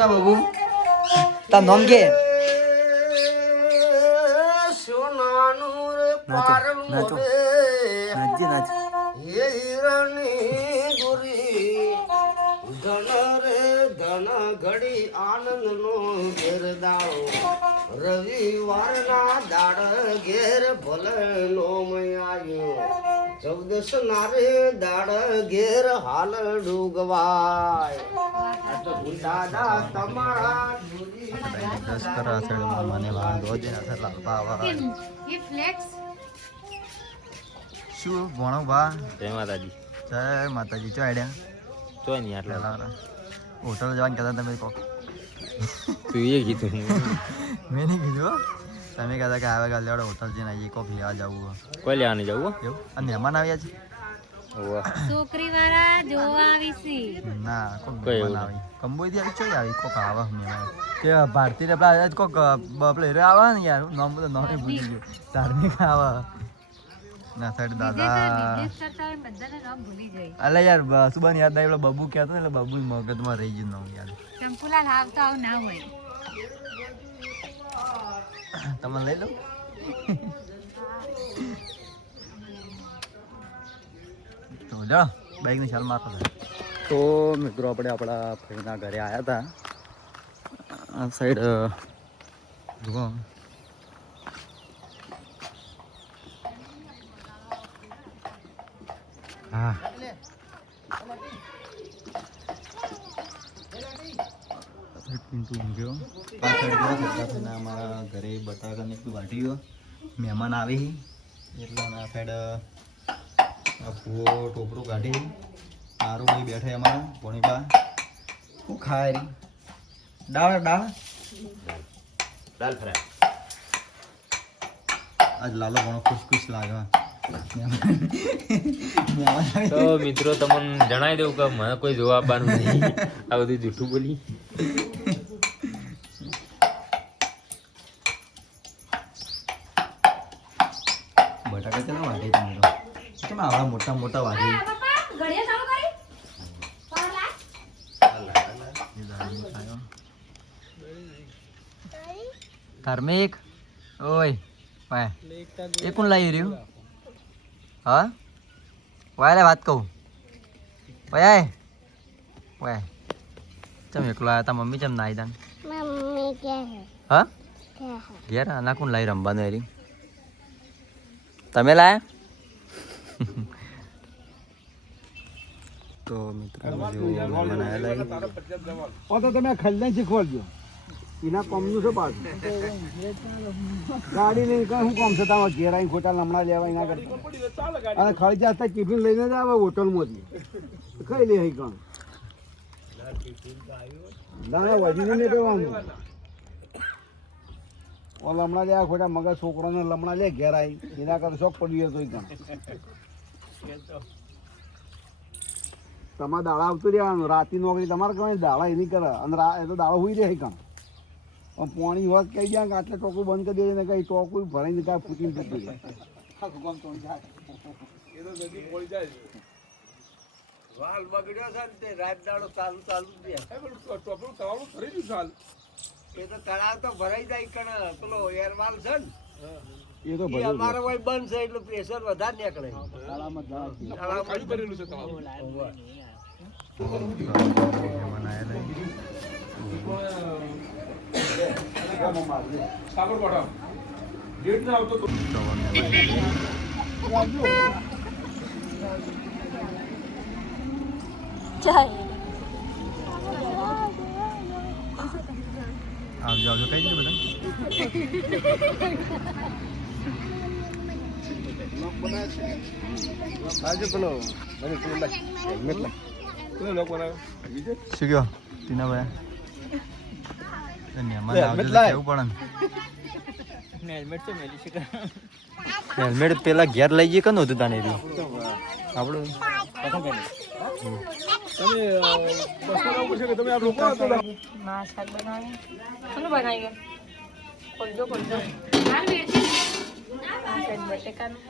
કોણ બાબુ તાર નામ કે સોનાનું પારલું નાચો નાચજે નાચ હે હિરણી ગુરી ધન રે ધન ઘડી આનંદ નો ઘેરદાળો રવિવારના દાડ ઘેર ભલે નો આવ્યો 14 નારે દાડ ઘેર હાલ ડૂગવાય દાદા તમારા દસ કરા સાઈડ મને વાળ દોજે ના લાપા આવા શું ભણો બા જય માતાજી જય માતાજી ચો આડ્યા તો નહીં આટલા લારા હોટલ જવાનું કહેતા તમે કોક તું એ કીધું મેં નહીં કીધું તમે કહેતા કે આવે કાલે આપણે હોટલ જઈને આવીએ કોક લેવા જવું કોઈ લેવાની જવું એવું અને મહેમાન આવ્યા છે છોકરી વાળા જોવા આવી છે ના કોક કઈ મહેમાન આવી કંબોઈથી આવી ચોઈ આવી કોક આવે મહેમાન કે ભારતીય આપણા કોક બપલે રે આવે ને યાર નામ બધું નામ ભૂલી ગયું ધાર્મિક આવે ના સાઈડ દાદા બધાને નામ ભૂલી જાય અલે યાર સુબાન યાદ આવી પેલો બબુ કહેતો એટલે બબુ મગજમાં રહી ગયું નામ યાર ચંપુલા આવતા આવ ના હોય તમે લઈ લો તો જા બાઈકની ચાલ મારતો તો મિત્રો આપણે આપણા ફ્રેન્ડના ઘરે આવ્યા હતા આ સાઈડ જુઓ હા પિન્ટુ ઊંઘ્યો પાછળ અમારા ઘરે બટાકાને એટલું વાટીઓ મહેમાન આવી એટલે આ સાઈડ આ ભૂવો ટોપરું કાઢી મારું ભાઈ બેઠા અમારા ભોણીપા શું ખાય રી દાળ દાળ દાલ ફ્રાય આજ લાલો ઘણો ખુશ લાગે તો મિત્રો તમને જણાવી દઉં કે મને કોઈ જોવા આપવાનું નહીં આ બધું જૂઠું બોલી બટાકા ચલા વાગે તમે કેમ આવડા મોટા મોટા વાગે ધાર્મિક ઓય વાય એ કોણ લાવી રહ્યું હા વાય વાત કહું વાય વાય ચમ એકલો આવ્યા તા મમ્મી ચમ નાઈ દાન હા ઘેર આના કોણ લાવી રમવાનું એરી તમે લાયા તો મિત્રો તમે ખલ્લે શીખવાડજો એના કોમનું શું પાછું ગાડી લઈને કઈ શું કોમ છે તમારે ઘેર આવીને ખોટા લમણા લેવા એના કરતા અને ખર્ચ જતા ટિફિન લઈને જ આવે હોટલમાંથી કઈ લે અહીં કામ ના વધી ને કહેવાનું ઓ લમણા લેવા ખોટા મગજ છોકરાને લમણા લે ઘેર આવી એના કરતા શોખ પડી ગયો તો કામ તમારે દાડા આવતું રહેવાનું રાતની નોકરી તમારે કહેવાય દાડા એની કરે અને એ તો દાડો હોઈ રહે કામ પણ પાણી હોત કહી જાય કે આટલે ટોકું બંધ કરી દે ને કઈ ટોકું ભરાઈને કાંઈ ફૂટીને ફૂટી જાય વાલ બગડ્યો છે ને તે રાત દાડો ચાલુ જ ટોપરું તવાળું ફરી ગયું ચાલ એ તો તળાવ તો ભરાઈ જાય કણ પેલો એરવાલ છે ને એ તો અમારે હોય બંધ છે એટલે પ્રેશર વધારે નીકળે આવજો આવજો કઈ દે બધા આજે પેલો હેલ્મેટ લાગ પેલો લોક બનાવ્યો શું કયો ટીના ભાઈ મહેમાન આવજો તો કેવું પડે ને હેલ્મેટ તો મેલી છે હેલ્મેટ પેલા ઘેર લઈ જઈએ કનું હતું તાને આપણું તમે બસમાં પૂછે કે તમે આ લોકો હતો માં શાક બનાવી કોનું બનાવી ખોલજો હાલ બેઠી બટેકાનું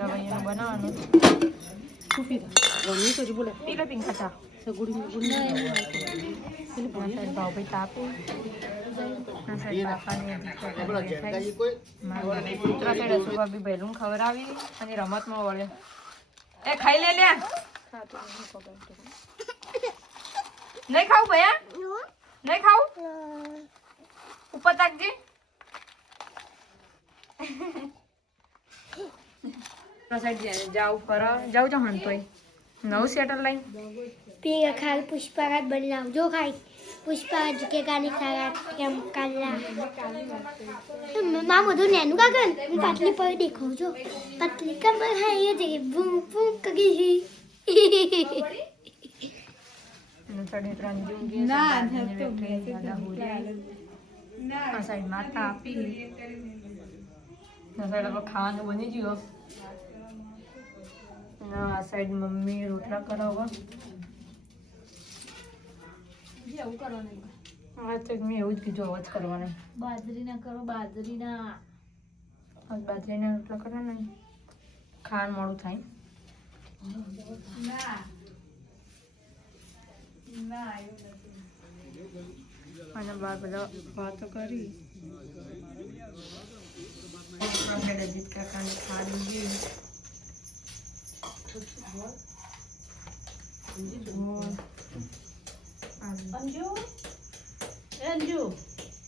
રવૈયાનું બનાવવાનું ખવડાવી અને રમતમાં વળ્યો એ ખાઈ લે લે નહીં ખાવું ભૈયા નહીં ખાવું ઉપર તાકજી જાઉં જાઉં છો હંતોય નવું સેટર લઈ પી ખાલ પુષ્પારાત બની લાવજો ખાઈ પુષ્પારાત કે ગાની ખારાત કેમ કાલા માં બધું નેનું કાગન હું પાટલી પર દેખાવ જો પાટલી કમર હાય જે બૂમ બૂમ કરી સાઈડ માતા આપી ખાવાનું બની ગયો આ સાઈડ મમ્મી રોટલા કરાવો હા તો મેં એવું જ કીધું અવાજ કરવાનો બાજરીના કરો બાજરીના બાજરીના રોટલા કરવાના ખાવાનું મોડું થાય અને બાર બધા વાતો કરી અજીત કાકાને ખાડી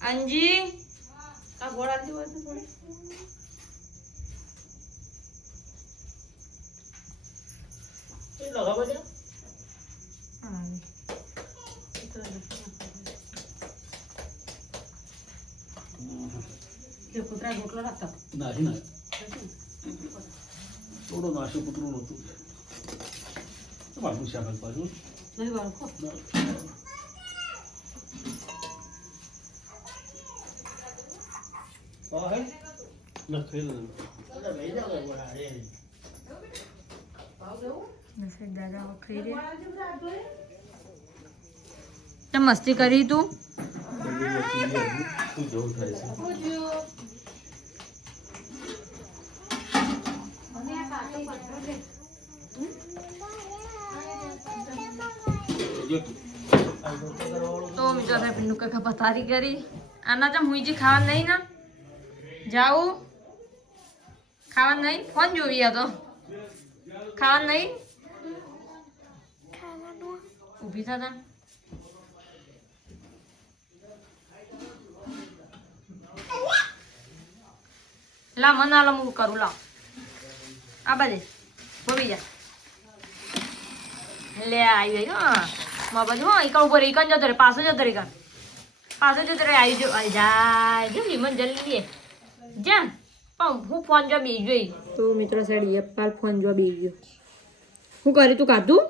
અંજી આ ગોળા જેવો છે થોડું એ લગાવો દે હા કે કુતરા રોટલો રાખતા નાસી ના થોડો નાસી કૂતરું નહોતું બાળકું શાક પાછું નહીં બાળકો દાદા વખરી રે તે મસ્તી કરી તું જવું થાય છે તો મિત્રો પિન્નુ કાકા પથારી કરી આના તો હુંજી ખાવા નહીં ના જાઉં ખાવા નહીં ફોન જોવી તો ખાવા નહીં ઊભી થતા લા મના લા હું કરું લા આ બાજુ બોવી જા લે આવી ગઈ હા મા બાજુ હા ઈકણ ઉપર ઈકણ જતો રે પાછો જતો રે ઈકણ પાછો જતો રે આવી જો જાય જો વિમન જલ્દી લે જા પણ હું ફોન જો બી જોઈ તો મિત્રો સાઈડ યપાલ ફોન જો બી ગયો હું કરી તું કાધું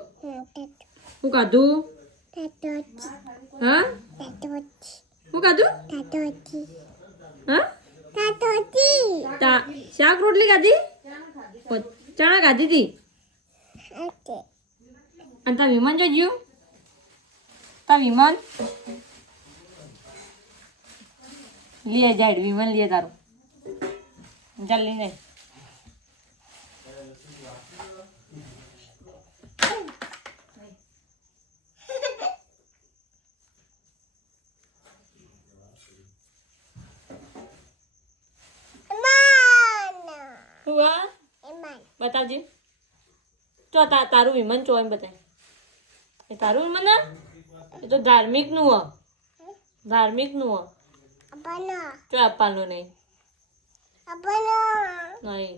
હું કાધું હા હું કાધું હા શાક રોટલી ખાધી ચણા ખાધી હતી અને તા વિમાન જોયું તા વિમાન લે જાય વિમાન લે તારું જલ્દી નહીં બતાવજે ચો તારું વિમાન ચો એમ બતાય એ તારું વિમાન ના એ તો ધાર્મિક નું હો ધાર્મિક નું હો ચો આપવાનું નહીં નહીં